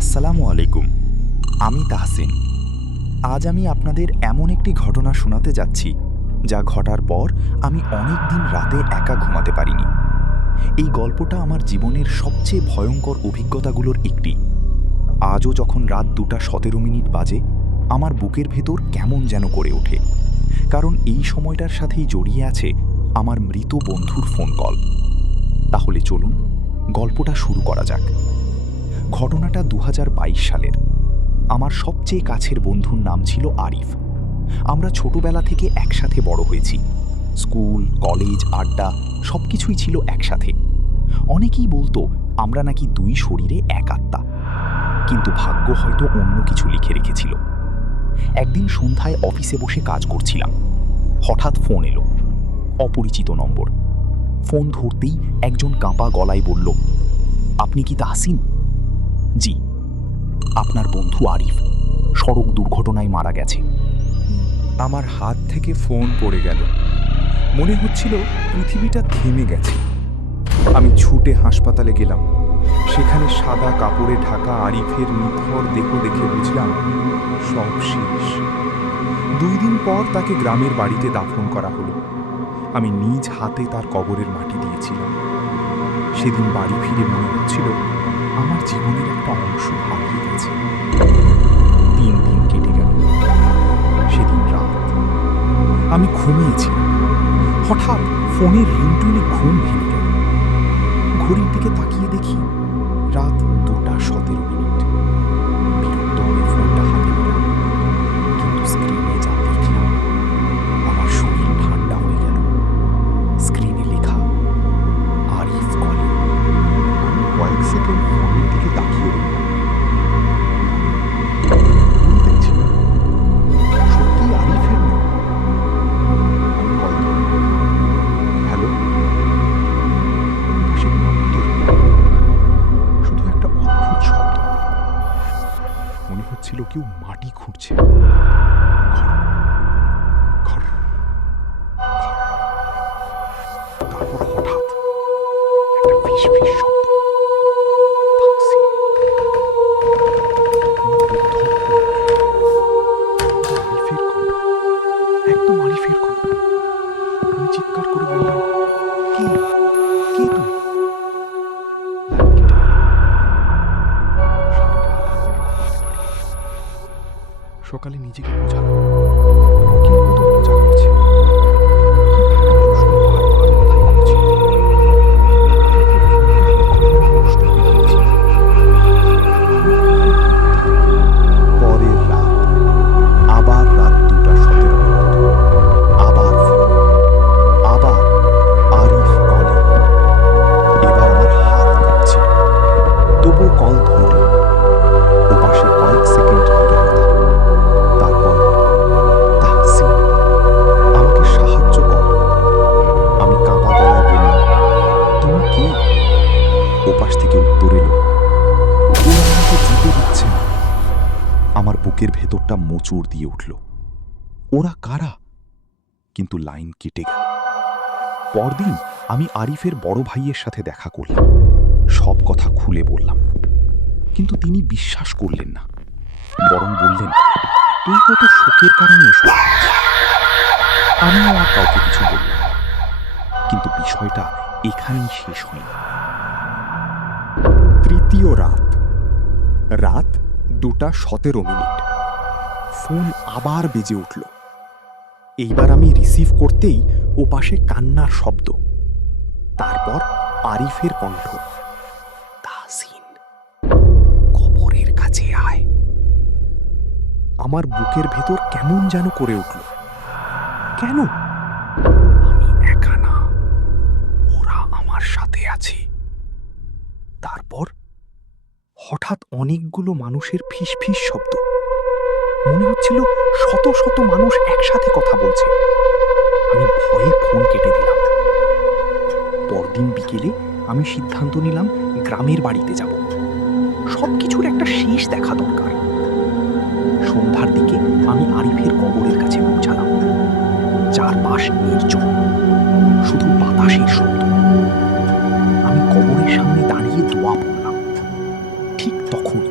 আসসালামু আলাইকুম। আমি তাহসিন। আজ আমি আপনাদের এমন একটি ঘটনা শোনাতে যাচ্ছি যা ঘটার পর আমি অনেক দিন রাতে একা ঘুমাতে পারিনি। এই গল্পটা আমার জীবনের সবচেয়ে ভয়ঙ্কর অভিজ্ঞতাগুলোর একটি। আজও যখন রাত 2:17 বাজে, আমার বুকের ভেতর কেমন যেন করে ওঠে, কারণ এই সময়টার সাথেই জড়িয়ে আছে আমার মৃত বন্ধুর ফোন কল। তাহলে চলুন গল্পটা শুরু করা যাক। ঘটনাটা 2022 সালের। আমার সবচেয়ে কাছের বন্ধুর নাম ছিল আরিফ। আমরা ছোটবেলা থেকে একসাথে বড় হয়েছি। স্কুল, কলেজ, আড্ডা সবকিছুই ছিল একসাথে। অনেকেই বলতো আমরা নাকি দুই শরীরে এক আত্মা, কিন্তু ভাগ্য হয়তো অন্য কিছু লিখে রেখেছিল। একদিন সন্ধ্যায় অফিসে বসে কাজ করছিলাম, হঠাৎ ফোন এলো। অপরিচিত নম্বর। ফোন ধরতেই একজন কাঁপা গলায় বলল, আপনি কি তাহসিন? জি। আপনার বন্ধু আরিফ সড়ক দুর্ঘটনায় মারা গেছে। আমার হাত থেকে ফোন পড়ে গেল। মনে হচ্ছিল পৃথিবীটা থেমে গেছে। আমি ছুটে হাসপাতালে গেলাম। সেখানে সাদা কাপড়ে ঢাকা আরিফের নিথর দেহ দেখে বুঝলাম সব শেষ। 2 দিন পর তাকে গ্রামের বাড়িতে দাফন করা হলো। আমি নিজ হাতে তার কবরের মাটি দিয়েছিলাম। সেদিন বাড়ি ফিরে মনে হচ্ছিল আমার জীবনের একটা অংশ হারিয়ে গেছে। 3 দিন কেটে গেল। সেদিন রাত আমি ঘুমিয়েছিলাম। হঠাৎ ফোনের রিংটোনে ঘুম ভেঙে গেল। ঘড়ির দিকে তাকিয়ে দেখি রাত 2:17। বিরক্ত হয়ে ফোনটা হাতে নিলাম, কিন্তু স্ক্রিনে যা দেখলাম আমার শরীর ঠান্ডা হয়ে গেল। স্ক্রিনে লেখা আরিফ কলে। আমি কয়েক সেকেন্ড ফোনের দিকে তাকিয়ে রইলাম। ভুল দেখছিলাম, সত্যি আরিফের নাম। আমি কল ধরলাম। হ্যালো। পাশে কোনো উত্তর নেই। শুধু একটা অদ্ভুত শব্দ। মনে হচ্ছিল কেউ মাটি খুঁড়ছে। খড়, খড়, খড়। তারপর হঠাৎ একটা ফিস ফিস শব্দ। তাহসিন। আমার বুক ধড় করে উঠল। আরিফের কণ্ঠ, একদম আরিফের কণ্ঠ। আমি চিৎকার করে বললাম, কে কে তুমি? লাইন কেটে গেল। সারা রাত আমি আর ঘুমাতে পারিনি। সকালে নিজেকে বোঝালাম কেউ হয়তো মজা করছে, কিন্তু একটা প্রশ্ন বারবার মাথায় ঘুরছিল। আরিফের ফোনের রেকর্ডিং নষ্ট হয়ে গিয়েছিল। আমি ফোনটা ধরতে থাকি। পরের রাত, আবার রাত 2:17। আবার ফোন, আবার আরিফ কলে। এবার আমার হাত কাঁপছিল, তবু কল ধরলাম। ওপাশে কয়েক সেকেন্ড নীরবতা। তারপর, তাহসিন, আমাকে সাহায্য কর। আমি কাঁপা গলায় বললাম, তুমি কে? ওপাশ থেকে উত্তর এলো, ওরা আমাকে যেতে দিচ্ছে না। আমার বুকের ভেতরটা মোচড় দিয়ে উঠল। ওরা কারা? কিন্তু লাইন কেটে গেল। পরদিন আমি আরিফের বড় ভাইয়ের সাথে দেখা করলাম। সব কথা খুলে বললাম, কিন্তু তিনি বিশ্বাস করলেন না, বরং বললেন, তুই হয়তো শোকের কারণে এসব করছিস। আমিও আর কাউকে কিছু বললাম না। কিন্তু বিষয়টা এখানেই শেষ হয়নি। তৃতীয় রাত, রাত 2:17। ফোন আবার বেজে উঠল। এইবার আমি রিসিভ করতেই ওপাশে কান্নার শব্দ। তারপর আরিফের কণ্ঠ, তাহসিন, কবরের কাছে আয়। আমার বুকের ভেতর কেমন যেন করে উঠল। কেন? আমি একা না, ওরা আমার সাথে আছে। তারপর হঠাৎ অনেকগুলো মানুষের ফিস ফিস শব্দ। মনে হচ্ছিল শত শত মানুষ একসাথে কথা বলছে। আমি ভয়ে ফোন কেটে দিলাম। পরদিন বিকেলে আমি সিদ্ধান্ত নিলাম গ্রামের বাড়িতে যাব। সবকিছুর একটা শেষ দেখা দরকার। সন্ধ্যার দিকে আমি আরিফের কবরের কাছে পৌঁছালাম। চারপাশ নির্জন, শুধু বাতাসের শব্দ। আমি কবরের সামনে দাঁড়িয়ে দোয়া পড়লাম। ঠিক তখনই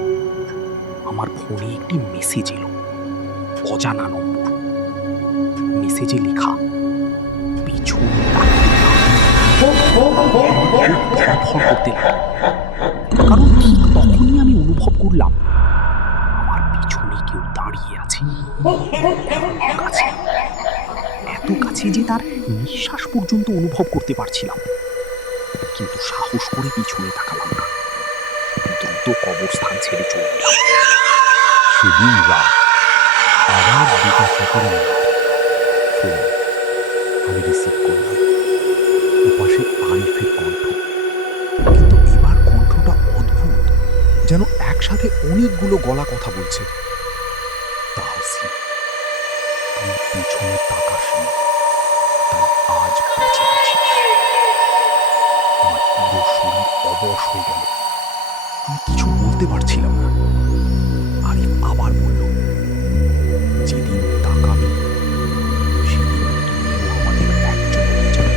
আমার ফোনে একটি মেসেজ এলো, অজানা নম্বর। মেসেজে লেখা, পিছনে ফল করতে লাগলো। কারণ ঠিক তখনই আমি অনুভব করলাম আমার পিছনে কেউ দাঁড়িয়ে আছে, কাছে, এত কাছে যে তার নিঃশ্বাস পর্যন্ত অনুভব করতে পারছিলাম। কিন্তু সাহস করে পিছনে তাকালাম না, দ্রুত কবরস্থান ছেড়ে চলে এলাম। সেদিন রাত আবার 2:17 ফোন আমি রিসিভ করলাম। ওপাশে আরিফের কণ্ঠ, কিন্তু এবার কণ্ঠটা অদ্ভুত, যেন একসাথে অনেকগুলো গলা কথা বলছে। তাহসিন, তুই পিছনে তাকাসনি, তাই আজ বেঁচে গেছিস। আমার পুরো শরীর অবশ হয়ে গেল, আমি কিছু বলতে পারছিলাম না। আরিফ আবার বলল, যেদিন তাকাবি সেদিন তুইও আমাদের একজন হয়ে যাবে।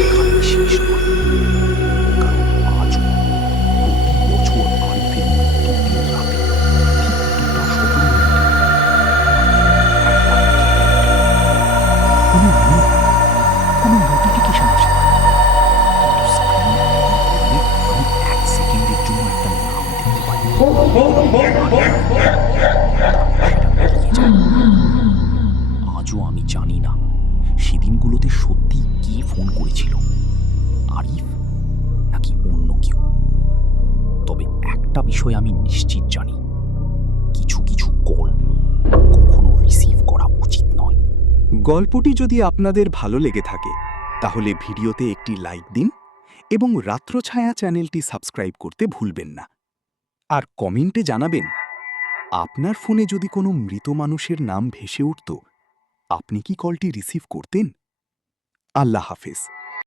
এখানেই শেষ নয়, কারণ আজও প্রতি বছর আরিফের মৃত্যুর দিন রাতে ঠিক 2:17 কোনো নোট, কোনো নোটিফিকেশন আসে না। কিন্তু স্ক্রিন অন করলে আমি 1 সেকেন্ডের জন্য একটা নাম দেখতে পাই। সেটা বেরিয়ে যায়। আজও আমি জানি না সেদিনগুলোতে সত্যি কে ফোন করেছিল, আরিফ নাকি অন্য কেউ। তবে একটা বিষয় আমি নিশ্চিত জানি, কিছু কিছু কল কখনো রিসিভ করা উচিত নয়। গল্পটি যদি আপনাদের ভালো লেগে থাকে তাহলে ভিডিওতে একটি লাইক দিন এবং রাত্রছায়া চ্যানেলটি সাবস্ক্রাইব করতে ভুলবেন না। আর কমেন্টে জানাবেন আপনার ফোনে যদি কোনো মৃত মানুষের নাম ভেসে উঠত, আপনি কি কলটি রিসিভ করতেন? আল্লাহ হাফেজ।